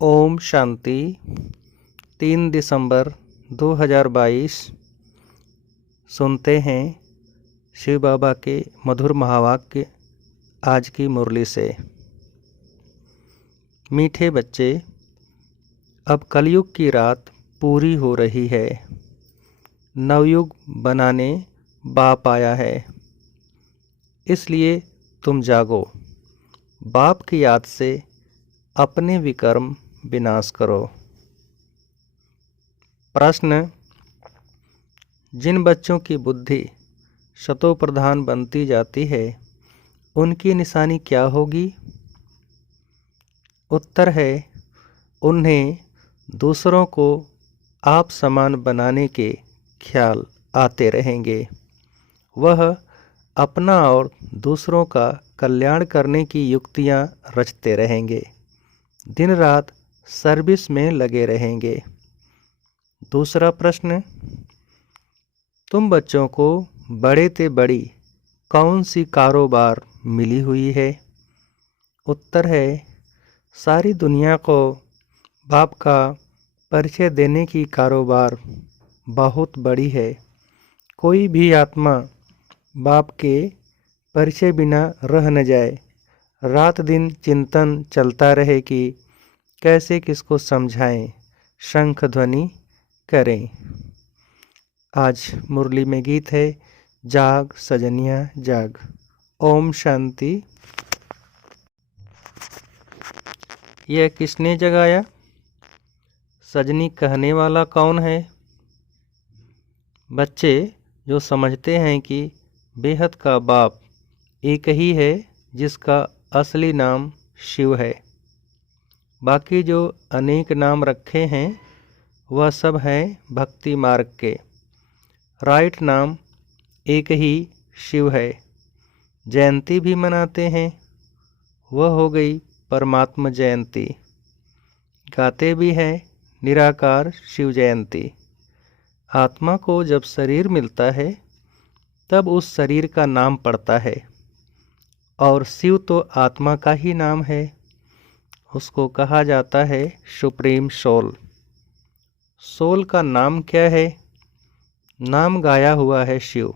ओम शांति। 3 दिसंबर 2022 सुनते हैं शिव बाबा के मधुर महावाक्य आज की मुरली से। मीठे बच्चे, अब कलयुग की रात पूरी हो रही है। नवयुग बनाने बाप आया है, इसलिए तुम जागो। बाप की याद से अपने विकर्म विनाश करो। प्रश्न: जिन बच्चों की बुद्धि शतोप्रधान बनती जाती है, उनकी निशानी क्या होगी? उत्तर है, उन्हें दूसरों को आप समान बनाने के ख्याल आते रहेंगे। वह अपना और दूसरों का कल्याण करने की युक्तियां रचते रहेंगे। दिन रात सर्विस में लगे रहेंगे। दूसरा प्रश्न: तुम बच्चों को बड़े से बड़ी कौन सी कारोबार मिली हुई है? उत्तर है, सारी दुनिया को बाप का परिचय देने की कारोबार बहुत बड़ी है। कोई भी आत्मा बाप के परिचय बिना रह न जाए। रात दिन चिंतन चलता रहे कि कैसे किसको समझाएं, शंख ध्वनि करें। आज मुरली में गीत है, जाग सजनिया जाग। ओम शांति। यह किसने जगाया? सजनी कहने वाला कौन है? बच्चे जो समझते हैं कि बेहद का बाप एक ही है, जिसका असली नाम शिव है। बाकी जो अनेक नाम रखे हैं वह सब हैं भक्ति मार्ग के। राइट नाम एक ही शिव है। जयंती भी मनाते हैं, वह हो गई परमात्मा जयंती। गाते भी हैं निराकार शिव जयंती। आत्मा को जब शरीर मिलता है तब उस शरीर का नाम पड़ता है, और शिव तो आत्मा का ही नाम है। उसको कहा जाता है सुप्रीम सोल। सोल का नाम क्या है? नाम गाया हुआ है शिव।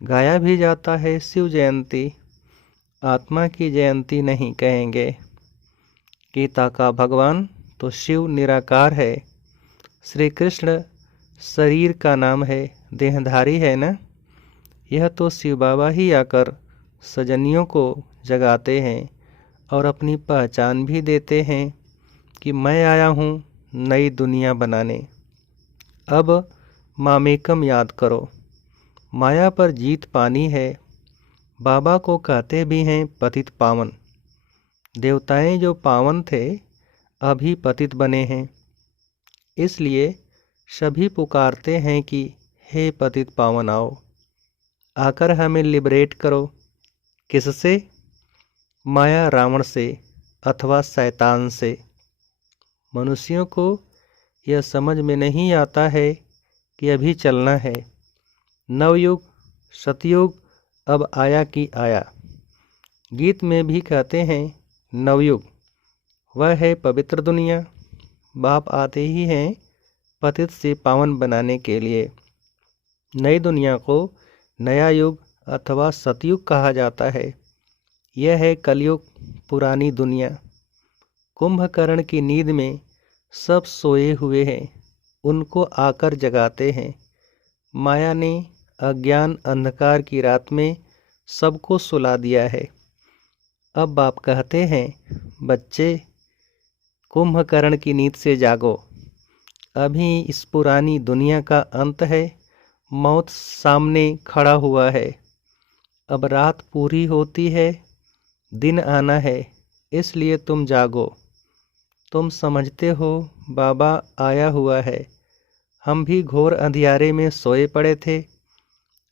गाया भी जाता है शिव जयंती। आत्मा की जयंती नहीं कहेंगे। गीता का भगवान तो शिव निराकार है। श्री कृष्ण शरीर का नाम है, देहधारी है ना। यह तो शिव बाबा ही आकर सजनियों को जगाते हैं और अपनी पहचान भी देते हैं कि मैं आया हूँ नई दुनिया बनाने। अब मामेकम याद करो। माया पर जीत पानी है। बाबा को कहते भी हैं पतित पावन। देवताएं जो पावन थे अभी पतित बने हैं, इसलिए सभी पुकारते हैं कि हे पतित पावन आओ, आकर हमें लिबरेट करो। किससे? माया रावण से अथवा शैतान से। मनुष्यों को यह समझ में नहीं आता है कि अभी चलना है। नवयुग सतयुग अब आया कि आया। गीत में भी कहते हैं नवयुग, वह है पवित्र दुनिया। बाप आते ही हैं पतित से पावन बनाने के लिए। नई दुनिया को नया युग अथवा सतयुग कहा जाता है। यह है कलयुग, पुरानी दुनिया। कुंभकर्ण की नींद में सब सोए हुए हैं, उनको आकर जगाते हैं। माया ने अज्ञान अंधकार की रात में सबको सुला दिया है। अब बाप कहते हैं, बच्चे कुंभकर्ण की नींद से जागो। अभी इस पुरानी दुनिया का अंत है। मौत सामने खड़ा हुआ है। अब रात पूरी होती है, दिन आना है, इसलिए तुम जागो। तुम समझते हो बाबा आया हुआ है। हम भी घोर अंधियारे में सोए पड़े थे।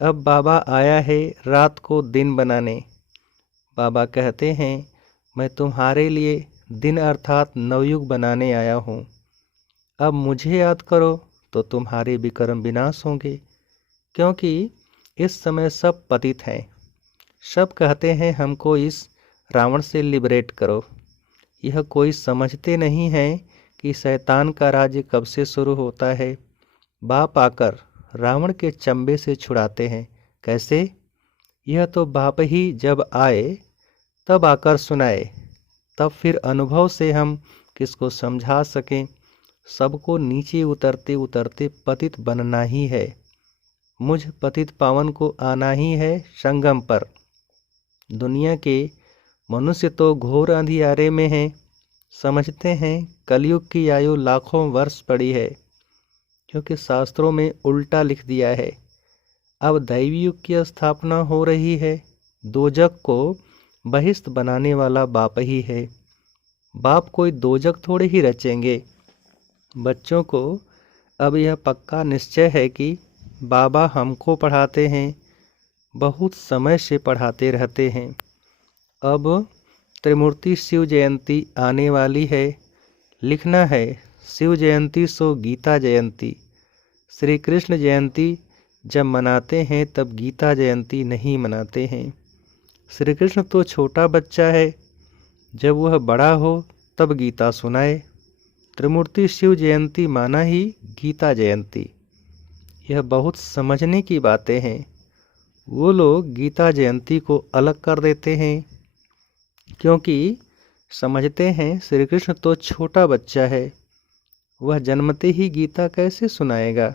अब बाबा आया है रात को दिन बनाने। बाबा कहते हैं, मैं तुम्हारे लिए दिन अर्थात नवयुग बनाने आया हूँ। अब मुझे याद करो तो तुम्हारे विकर्म विनाश होंगे, क्योंकि इस समय सब पतित हैं। सब कहते हैं हमको इस रावण से लिबरेट करो। यह कोई समझते नहीं हैं कि शैतान का राज्य कब से शुरू होता है। बाप आकर रावण के चंबे से छुड़ाते हैं। कैसे? यह तो बाप ही जब आए तब आकर सुनाए, तब फिर अनुभव से हम किसको समझा सकें। सबको नीचे उतरते उतरते पतित बनना ही है। मुझ पतित पावन को आना ही है संगम पर। दुनिया के मनुष्य तो घोर अंधियारे में हैं, समझते हैं कलयुग की आयु लाखों वर्ष पड़ी है, क्योंकि शास्त्रों में उल्टा लिख दिया है। अब दैवी युग की स्थापना हो रही है। दोजक को बहिष्ठ बनाने वाला बाप ही है। बाप कोई दोजक थोड़े ही रचेंगे। बच्चों को अब यह पक्का निश्चय है कि बाबा हमको पढ़ाते हैं, बहुत समय से पढ़ाते रहते हैं। अब त्रिमूर्ति शिव जयंती आने वाली है। लिखना है शिव जयंती सो गीता जयंती। श्री कृष्ण जयंती जब मनाते हैं तब गीता जयंती नहीं मनाते हैं। श्री कृष्ण तो छोटा बच्चा है, जब वह बड़ा हो तब गीता सुनाए। त्रिमूर्ति शिव जयंती माना ही गीता जयंती। यह बहुत समझने की बातें हैं। वो लोग गीता जयंती को अलग कर देते हैं, क्योंकि समझते हैं श्री कृष्ण तो छोटा बच्चा है, वह जन्मते ही गीता कैसे सुनाएगा।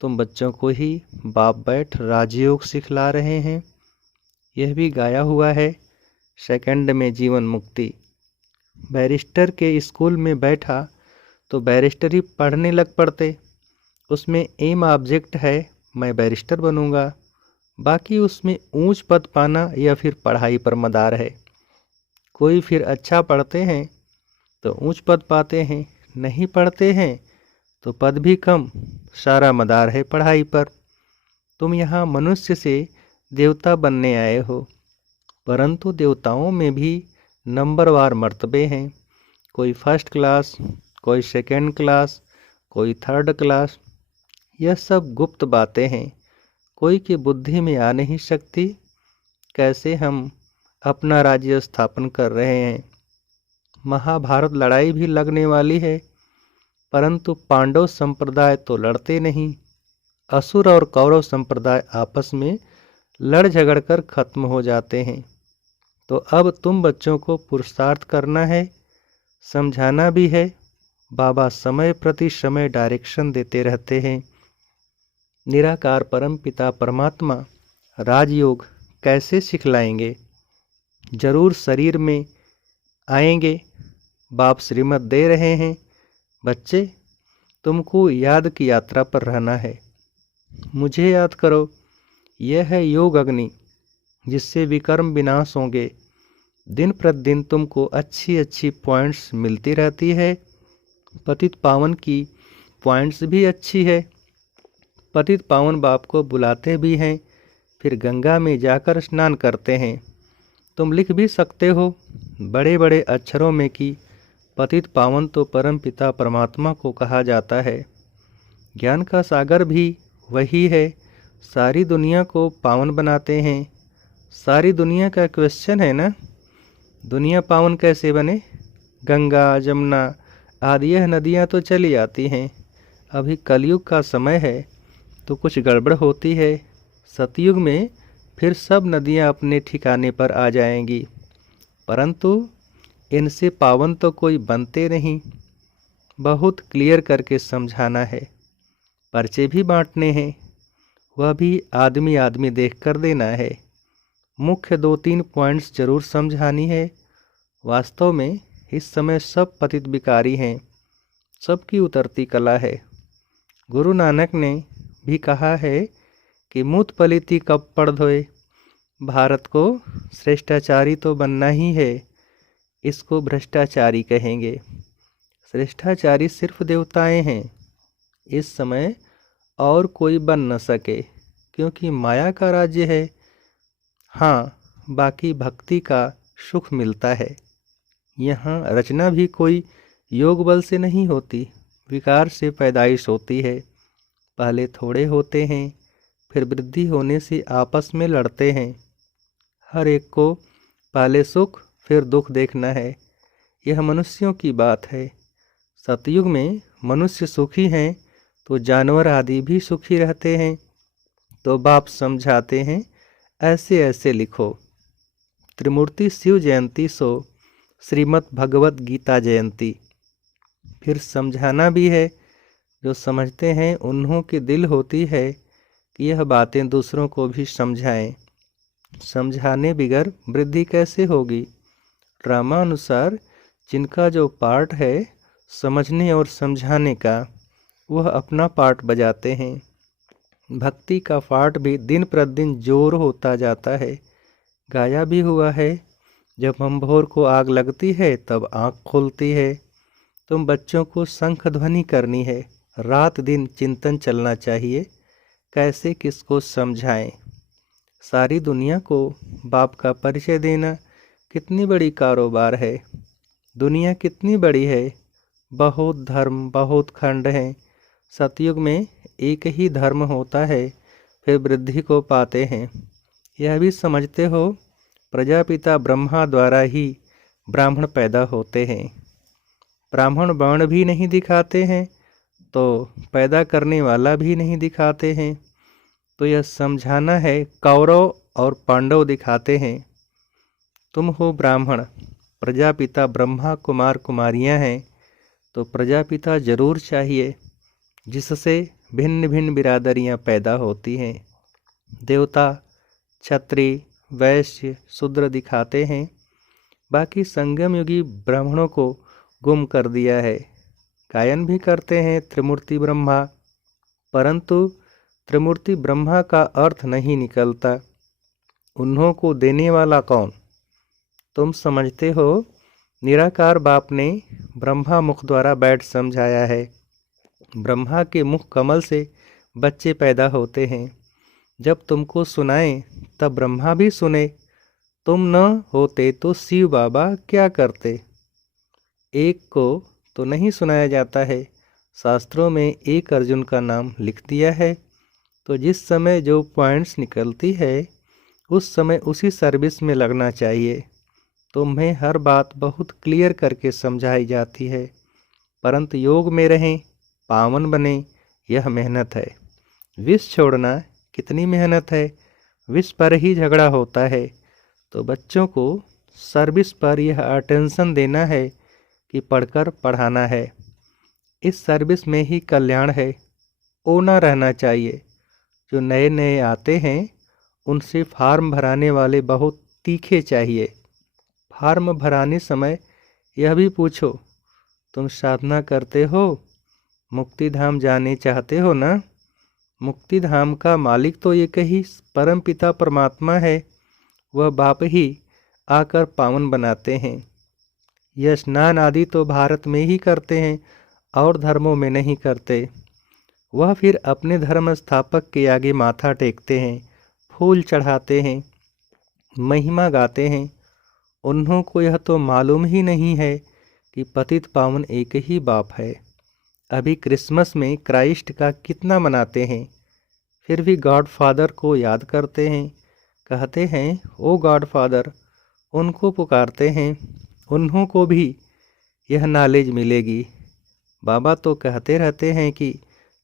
तुम बच्चों को ही बाप बैठ राजयोग सिखला रहे हैं। यह भी गाया हुआ है, सेकंड में जीवन मुक्ति। बैरिस्टर के स्कूल में बैठा तो बैरिस्टर ही पढ़ने लग पड़ते। उसमें एम ऑब्जेक्ट है मैं बैरिस्टर बनूंगा, बाकी उसमें ऊंच पद पाना या फिर पढ़ाई पर मदार है। कोई फिर अच्छा पढ़ते हैं तो ऊंच पद पाते हैं, नहीं पढ़ते हैं तो पद भी कम, सारा मदार है पढ़ाई पर। तुम यहाँ मनुष्य से देवता बनने आए हो, परंतु देवताओं में भी नंबरवार मर्तबे हैं। कोई फर्स्ट क्लास, कोई सेकंड क्लास, कोई थर्ड क्लास। यह सब गुप्त बातें हैं, कोई की बुद्धि में आ नहीं सकती। कैसे हम अपना राज्य स्थापन कर रहे हैं। महाभारत लड़ाई भी लगने वाली है, परंतु पांडव संप्रदाय तो लड़ते नहीं। असुर और कौरव संप्रदाय आपस में लड़ झगड़ कर खत्म हो जाते हैं। तो अब तुम बच्चों को पुरुषार्थ करना है, समझाना भी है। बाबा समय प्रति समय डायरेक्शन देते रहते हैं। निराकार परम पिता परमात्मा राजयोग कैसे सिखलाएंगे। जरूर शरीर में आएंगे। बाप श्रीमत दे रहे हैं, बच्चे तुमको याद की यात्रा पर रहना है। मुझे याद करो, यह है योग अग्नि, जिससे विकर्म विनाश होंगे। दिन प्रतिदिन तुमको अच्छी अच्छी पॉइंट्स मिलती रहती है। पतित पावन की पॉइंट्स भी अच्छी है। पतित पावन बाप को बुलाते भी हैं, फिर गंगा में जाकर स्नान करते हैं। तुम लिख भी सकते हो बड़े बड़े अक्षरों में कि पतित पावन तो परम पिता परमात्मा को कहा जाता है। ज्ञान का सागर भी वही है, सारी दुनिया को पावन बनाते हैं। सारी दुनिया का क्वेश्चन है ना, दुनिया पावन कैसे बने। गंगा जमुना आदि यह नदियाँ तो चली आती हैं। अभी कलयुग का समय है तो कुछ गड़बड़ होती है। सतयुग में फिर सब नदियाँ अपने ठिकाने पर आ जाएंगी, परंतु इनसे पावन तो कोई बनते नहीं। बहुत क्लियर करके समझाना है। पर्चे भी बांटने हैं, वह भी आदमी आदमी देख कर देना है। मुख्य 2-3 पॉइंट्स जरूर समझानी है। वास्तव में इस समय सब पतित विकारी हैं, सबकी उतरती कला है। गुरु नानक ने भी कहा है कि मूत पलिती कब पड़ धोए। भारत को श्रेष्ठाचारी तो बनना ही है, इसको भ्रष्टाचारी कहेंगे। श्रेष्ठाचारी सिर्फ देवताएं हैं इस समय, और कोई बन न सके, क्योंकि माया का राज्य है। हाँ, बाकी भक्ति का सुख मिलता है। यहाँ रचना भी कोई योग बल से नहीं होती, विकार से पैदाइश होती है। पहले थोड़े होते हैं, फिर वृद्धि होने से आपस में लड़ते हैं। हर एक को पहले सुख फिर दुख देखना है। यह मनुष्यों की बात है। सतयुग में मनुष्य सुखी हैं तो जानवर आदि भी सुखी रहते हैं। तो बाप समझाते हैं, ऐसे ऐसे लिखो। त्रिमूर्ति शिव जयंती सो श्रीमद् भगवत गीता जयंती। फिर समझाना भी है। जो समझते हैं उन्हों की दिल होती है कि यह बातें दूसरों को भी समझाएं। समझाने बिगर वृद्धि कैसे होगी। रामानुसार जिनका जो पार्ट है समझने और समझाने का, वह अपना पार्ट बजाते हैं। भक्ति का पार्ट भी दिन प्रतिदिन जोर होता जाता है। गाया भी हुआ है, जब हम भोर को आग लगती है तब आँख खुलती है। तुम बच्चों को शंख ध्वनि करनी है। रात दिन चिंतन चलना चाहिए, कैसे किसको समझाएं। सारी दुनिया को बाप का परिचय देना कितनी बड़ी कारोबार है। दुनिया कितनी बड़ी है, बहुत धर्म, बहुत खंड हैं। सतयुग में एक ही धर्म होता है, फिर वृद्धि को पाते हैं। यह भी समझते हो, प्रजापिता ब्रह्मा द्वारा ही ब्राह्मण पैदा होते हैं। ब्राह्मण वर्ण भी नहीं दिखाते हैं तो पैदा करने वाला भी नहीं दिखाते हैं। तो यह समझाना है, कौरव और पांडव दिखाते हैं। तुम हो ब्राह्मण, प्रजापिता ब्रह्मा कुमार कुमारियां हैं, तो प्रजापिता जरूर चाहिए, जिससे भिन्न भिन्न बिरादरियां पैदा होती हैं। देवता, क्षत्रिय, वैश्य, शूद्र दिखाते हैं। बाकी संगम युगी ब्राह्मणों को गुम कर दिया है। गायन भी करते हैं त्रिमूर्ति ब्रह्मा, परंतु त्रिमूर्ति ब्रह्मा का अर्थ नहीं निकलता। उन्हों को देने वाला कौन। तुम समझते हो, निराकार बाप ने ब्रह्मा मुख द्वारा बैठ समझाया है। ब्रह्मा के मुख कमल से बच्चे पैदा होते हैं। जब तुमको सुनाएं तब ब्रह्मा भी सुने। तुम न होते तो शिव बाबा क्या करते। एक को तो नहीं सुनाया जाता है। शास्त्रों में एक अर्जुन का नाम लिख दिया है, तो जिस समय जो पॉइंट्स निकलती है उस समय उसी सर्विस में लगना चाहिए। तुम्हें हर बात बहुत क्लियर करके समझाई जाती है, परंतु योग में रहें, पावन बने, यह मेहनत है। विष छोड़ना कितनी मेहनत है। विष पर ही झगड़ा होता है। तो बच्चों को सर्विस पर यह अटेंशन देना है कि पढ़कर पढ़ाना है। इस सर्विस में ही कल्याण है। ओना रहना चाहिए। जो नए नए आते हैं उनसे फार्म भराने वाले बहुत तीखे चाहिए। फार्म भराने समय यह भी पूछो, तुम साधना करते हो, मुक्ति धाम जाने चाहते हो ना। मुक्ति धाम का मालिक तो एक ही परम पिता परमात्मा है। वह बाप ही आकर पावन बनाते हैं। यह स्नान आदि तो भारत में ही करते हैं और धर्मों में नहीं करते। वह फिर अपने धर्म स्थापक के आगे माथा टेकते हैं, फूल चढ़ाते हैं, महिमा गाते हैं। उन्हों को यह तो मालूम ही नहीं है कि पतित पावन एक ही बाप है। अभी क्रिसमस में क्राइस्ट का कितना मनाते हैं, फिर भी गॉड फादर को याद करते हैं। कहते हैं ओ गॉड फादर, उनको पुकारते हैं। उन्हों को भी यह नॉलेज मिलेगी। बाबा तो कहते रहते हैं कि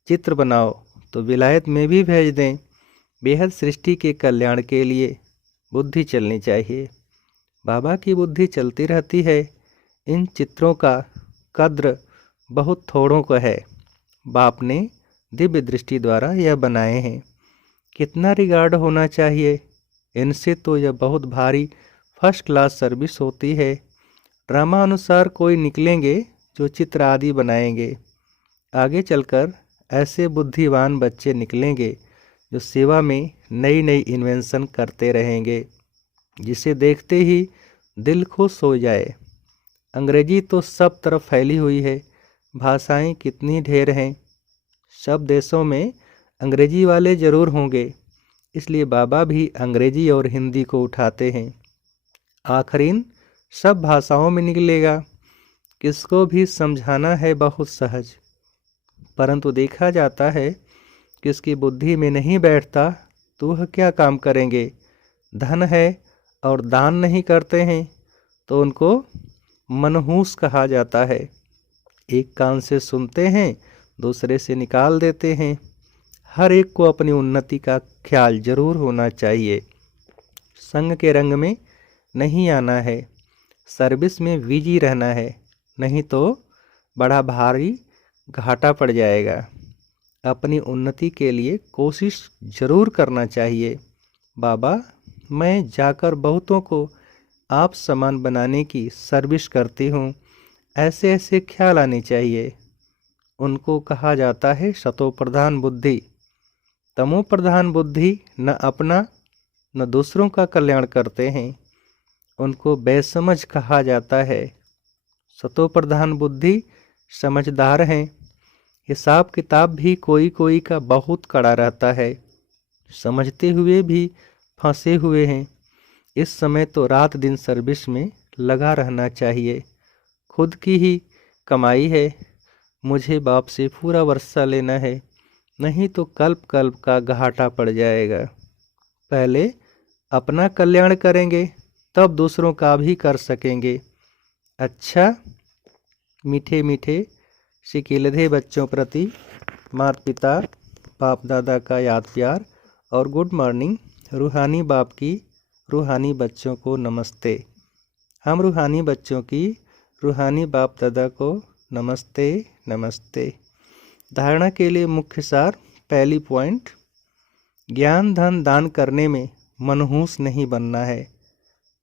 चित्र बनाओ तो विलायत में भी भेज दें। बेहद सृष्टि के कल्याण के लिए बुद्धि चलनी चाहिए। बाबा की बुद्धि चलती रहती है। इन चित्रों का कद्र बहुत थोड़ों को है। बाप ने दिव्य दृष्टि द्वारा यह बनाए हैं। कितना रिगार्ड होना चाहिए। इनसे तो यह बहुत भारी फर्स्ट क्लास सर्विस होती है। ड्रामा अनुसार कोई निकलेंगे जो चित्र आदि बनाएंगे। आगे चलकर ऐसे बुद्धिवान बच्चे निकलेंगे जो सेवा में नई नई इन्वेंशन करते रहेंगे, जिसे देखते ही दिल खुश हो जाए। अंग्रेजी तो सब तरफ फैली हुई है। भाषाएं कितनी ढेर हैं। सब देशों में अंग्रेजी वाले ज़रूर होंगे, इसलिए बाबा भी अंग्रेजी और हिंदी को उठाते हैं। आखिरीन सब भाषाओं में निकलेगा। किसको भी समझाना है बहुत सहज, परंतु देखा जाता है किसकी बुद्धि में नहीं बैठता तो वह क्या काम करेंगे। धन है और दान नहीं करते हैं तो उनको मनहूस कहा जाता है। एक कान से सुनते हैं, दूसरे से निकाल देते हैं। हर एक को अपनी उन्नति का ख्याल जरूर होना चाहिए। संग के रंग में नहीं आना है, सर्विस में बिजी रहना है, नहीं तो बड़ा भारी घाटा पड़ जाएगा। अपनी उन्नति के लिए कोशिश जरूर करना चाहिए। बाबा, मैं जाकर बहुतों को आप समान बनाने की सर्विस करती हूँ, ऐसे ऐसे ख्याल आने चाहिए। उनको कहा जाता है सतो प्रधान बुद्धि। तमो प्रधान बुद्धि न अपना न दूसरों का कल्याण करते हैं, उनको बेसमझ कहा जाता है। सतो प्रधान बुद्धि समझदार हैं। हिसाब किताब भी कोई कोई का बहुत कड़ा रहता है, समझते हुए भी फंसे हुए हैं। इस समय तो रात दिन सर्विस में लगा रहना चाहिए। खुद की ही कमाई है, मुझे बाप से पूरा वर्षा लेना है, नहीं तो कल्प कल्प का घाटा पड़ जाएगा। पहले अपना कल्याण करेंगे, तब दूसरों का भी कर सकेंगे। अच्छा, मीठे मीठे सिकिलधे बच्चों प्रति माता पिता बाप दादा का याद प्यार और गुड मॉर्निंग। रूहानी बाप की रूहानी बच्चों को नमस्ते। हम रूहानी बच्चों की रूहानी बाप दादा को नमस्ते नमस्ते। धारणा के लिए मुख्य सार। पहली पॉइंट, ज्ञान धन दान करने में मनहूस नहीं बनना है।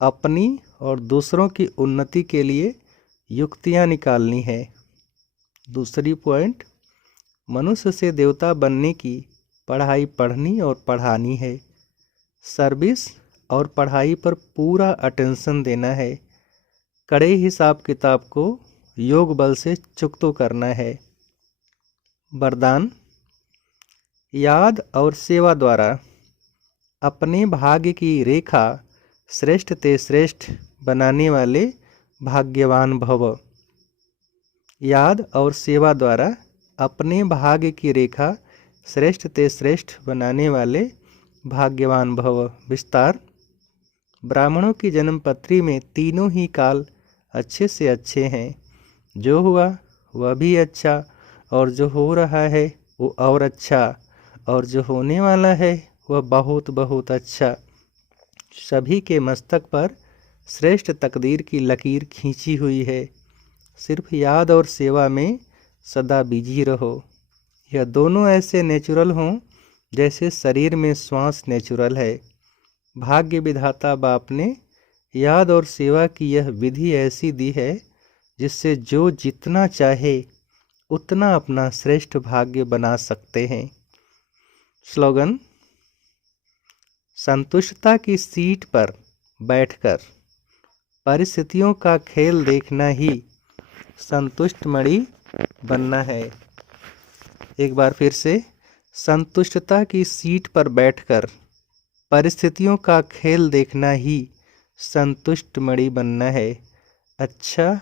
अपनी और दूसरों की उन्नति के लिए युक्तियां निकालनी है। दूसरी पॉइंट, मनुष्य से देवता बनने की पढ़ाई पढ़नी और पढ़ानी है। सर्विस और पढ़ाई पर पूरा अटेंशन देना है। कड़े हिसाब किताब को योग बल से चुकतो करना है। वरदान, याद और सेवा द्वारा अपने भाग्य की रेखा श्रेष्ठ ते श्रेष्ठ बनाने वाले भाग्यवान भव। याद और सेवा द्वारा अपने भाग्य की रेखा श्रेष्ठ ते श्रेष्ठ बनाने वाले भाग्यवान भव। विस्तार, ब्राह्मणों की जन्मपत्री में तीनों ही काल अच्छे से अच्छे हैं। जो हुआ वह भी अच्छा, और जो हो रहा है वो और अच्छा, और जो होने वाला है वह बहुत बहुत अच्छा। सभी के मस्तक पर श्रेष्ठ तकदीर की लकीर खींची हुई है। सिर्फ याद और सेवा में सदा बिजी रहो। यह दोनों ऐसे नेचुरल हों जैसे शरीर में श्वास नेचुरल है। भाग्य विधाता बाप ने याद और सेवा की यह विधि ऐसी दी है जिससे जो जितना चाहे उतना अपना श्रेष्ठ भाग्य बना सकते हैं। स्लोगन, संतुष्टता की सीट पर बैठकर परिस्थितियों का खेल देखना ही संतुष्ट मणि बनना है। एक बार फिर से, संतुष्टता की सीट पर बैठकर परिस्थितियों का खेल देखना ही संतुष्ट मणि बनना है। अच्छा,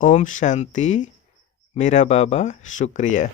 ओम शांति। मेरा बाबा, शुक्रिया।